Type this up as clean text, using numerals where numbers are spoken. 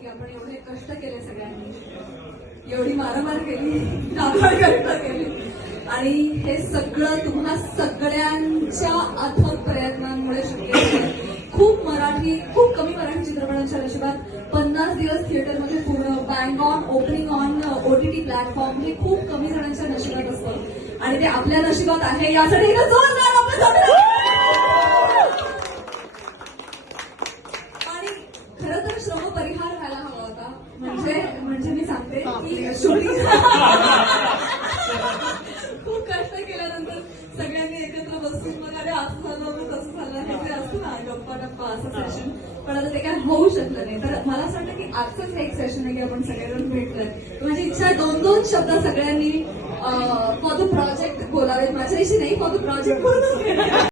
की आपण एवढे कष्ट केले सगळ्यांनी, एवढी मारामार केली, नाकाड कष्ट केली आणि हे सगळं तुम्हा सगळ्यांच्या अथक प्रयत्नांमुळे शक्य झालं. खूप कमी मराठी चित्रपटांच्या नशिबात 50 दिवस थिएटरमध्ये पूर्ण bang on opening on OTT platform हे खूप कमी जणांच्या नशिबात असतं आणि ते आपल्या नशिबात आहे. यासाठी जोरदार आपल्यासाठी. आणि खरं तर श्रम परिहार व्हायला हवा होता. म्हणजे मी सांगते की शूटिंग खूप कष्ट केल्यानंतर सगळ्यांनी एकत्र बसून मग अरे असं झालं तसं झालं हे जे असतं ना गप्पा असं सेशन, पण आता ते काय होऊ शकलं नाही. तर मला असं वाटतं की आजचंच हे एक सेशन आहे की आपण सगळेजण भेटलोय. माझी इच्छा आहे 2-2 शब्द सगळ्यांनी फॉर द प्रोजेक्ट बोलावेत. माझ्याशी नाही, फॉर द प्रोजेक्ट बोलून